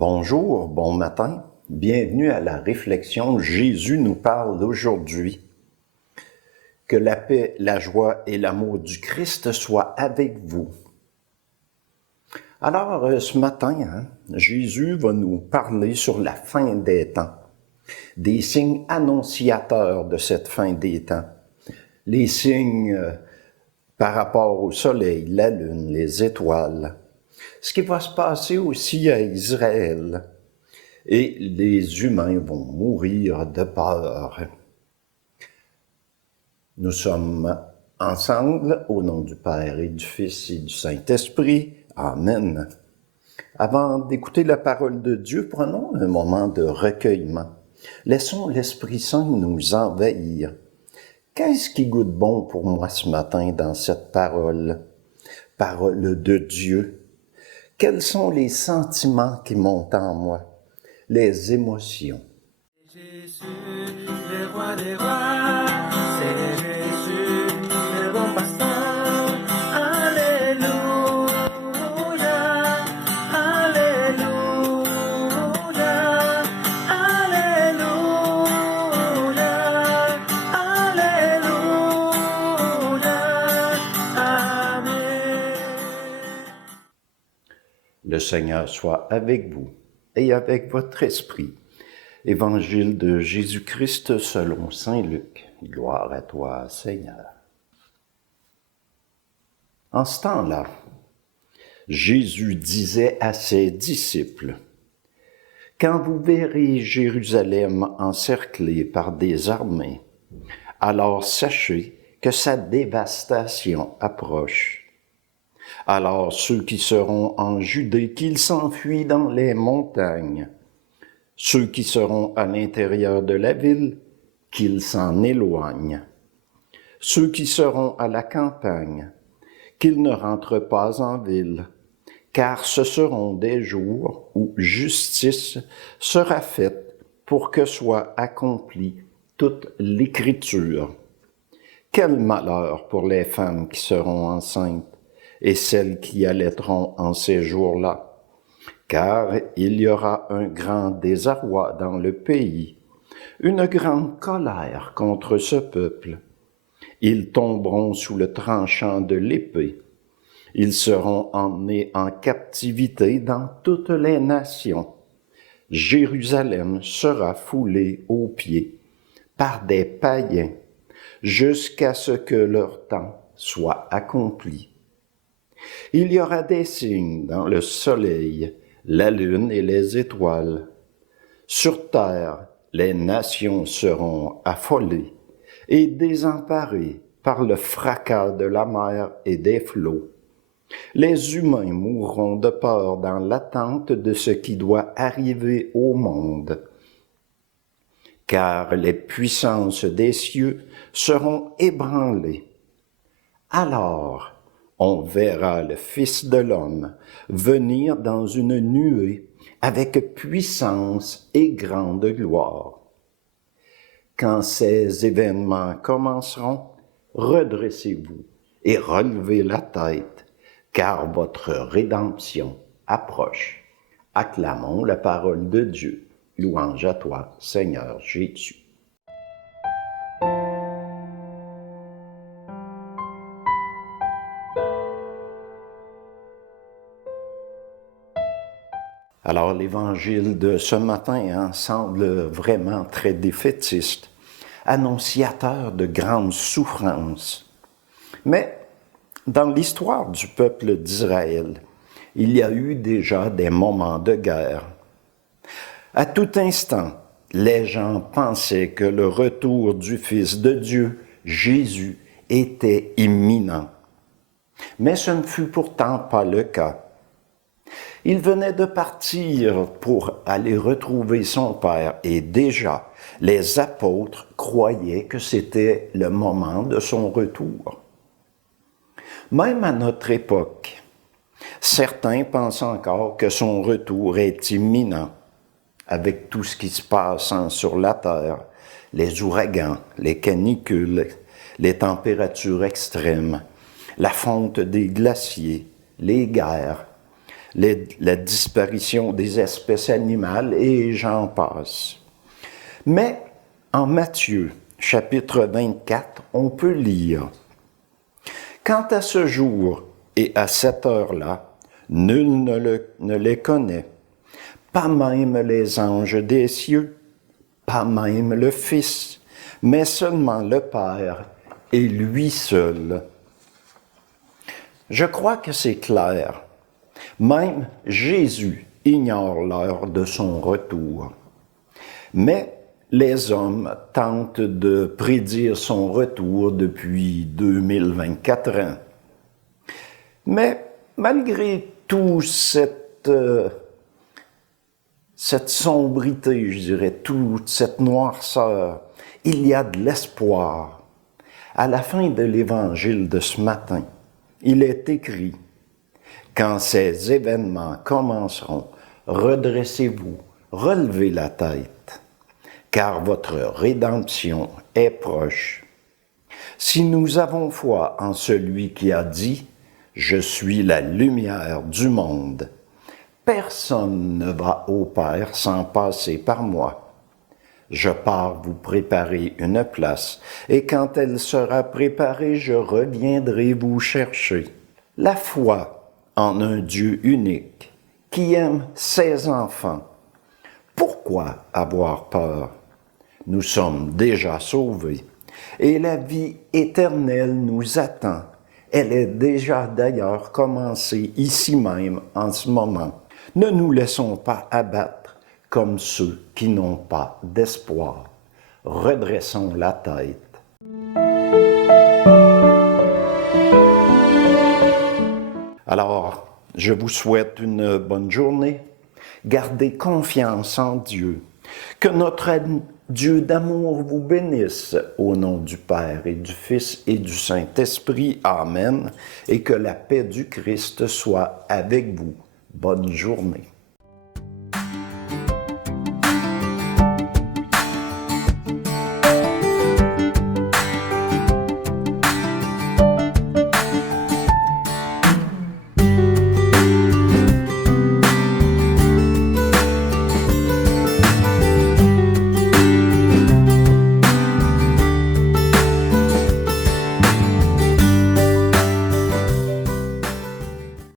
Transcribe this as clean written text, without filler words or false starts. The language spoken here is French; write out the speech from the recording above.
Bonjour, bon matin, bienvenue à la réflexion. Jésus nous parle aujourd'hui. Que la paix, la joie et l'amour du Christ soient avec vous. Alors, ce matin, Jésus va nous parler sur la fin des temps, des signes annonciateurs de cette fin des temps. Les signes par rapport au soleil, la lune, les étoiles. Ce qui va se passer aussi à Israël. Et les humains vont mourir de peur. Nous sommes ensemble au nom du Père et du Fils et du Saint-Esprit. Amen. Avant d'écouter la parole de Dieu, prenons un moment de recueillement. Laissons l'Esprit Saint nous envahir. Qu'est-ce qui goûte bon pour moi ce matin dans cette parole? Parole de Dieu. Quels sont les sentiments qui montent en moi? Les émotions. Jésus, le roi des rois, c'est Jésus, le bon pasteur. Alléluia, Alléluia, Alléluia, Alléluia, Amen. Le Seigneur soit avec vous et avec votre esprit. Évangile de Jésus-Christ selon saint Luc. Gloire à toi, Seigneur. En ce temps-là, Jésus disait à ses disciples, « Quand vous verrez Jérusalem encerclée par des armées, alors sachez que sa dévastation approche. Alors ceux qui seront en Judée, qu'ils s'enfuient dans les montagnes. Ceux qui seront à l'intérieur de la ville, qu'ils s'en éloignent. Ceux qui seront à la campagne, qu'ils ne rentrent pas en ville, car ce seront des jours où justice sera faite pour que soit accomplie toute l'Écriture. Quel malheur pour les femmes qui seront enceintes et celles qui allaiteront en ces jours-là, car il y aura un grand désarroi dans le pays, une grande colère contre ce peuple. Ils tomberont sous le tranchant de l'épée. Ils seront emmenés en captivité dans toutes les nations. Jérusalem sera foulée aux pieds par des païens jusqu'à ce que leur temps soit accompli. Il y aura des signes dans le soleil, la lune et les étoiles. Sur terre, les nations seront affolées et désemparées par le fracas de la mer et des flots. Les humains mourront de peur dans l'attente de ce qui doit arriver au monde, car les puissances des cieux seront ébranlées. Alors, on verra le Fils de l'homme venir dans une nuée avec puissance et grande gloire. Quand ces événements commenceront, redressez-vous et relevez la tête, car votre rédemption approche. Acclamons la parole de Dieu. Louange à toi, Seigneur Jésus. Alors, l'évangile de ce matin semble vraiment très défaitiste, annonciateur de grandes souffrances. Mais dans l'histoire du peuple d'Israël, il y a eu déjà des moments de guerre. À tout instant, les gens pensaient que le retour du Fils de Dieu, Jésus, était imminent. Mais ce ne fut pourtant pas le cas. Il venait de partir pour aller retrouver son Père et déjà, les apôtres croyaient que c'était le moment de son retour. Même à notre époque, certains pensent encore que son retour est imminent, avec tout ce qui se passe sur la Terre, les ouragans, les canicules, les températures extrêmes, la fonte des glaciers, les guerres, la disparition des espèces animales, et j'en passe. Mais en Matthieu, chapitre 24, on peut lire « Quant à ce jour et à cette heure-là, nul ne les connaît, pas même les anges des cieux, pas même le Fils, mais seulement le Père, et lui seul. » Je crois que c'est clair. Même Jésus ignore l'heure de son retour. Mais les hommes tentent de prédire son retour depuis 2024 ans. Mais malgré tout cette sombrité, je dirais, toute cette noirceur, il y a de l'espoir. À la fin de l'Évangile de ce matin, il est écrit « Quand ces événements commenceront, redressez-vous, relevez la tête, car votre rédemption est proche. Si nous avons foi en celui qui a dit « Je suis la lumière du monde », personne ne va au Père sans passer par moi. Je pars vous préparer une place, et quand elle sera préparée, je reviendrai vous chercher. » La foi en un Dieu unique, qui aime ses enfants. Pourquoi avoir peur? Nous sommes déjà sauvés, et la vie éternelle nous attend. Elle est déjà d'ailleurs commencée ici même en ce moment. Ne nous laissons pas abattre comme ceux qui n'ont pas d'espoir. Redressons la tête. Alors, je vous souhaite une bonne journée. Gardez confiance en Dieu. Que notre Dieu d'amour vous bénisse au nom du Père et du Fils et du Saint-Esprit. Amen. Et que la paix du Christ soit avec vous. Bonne journée.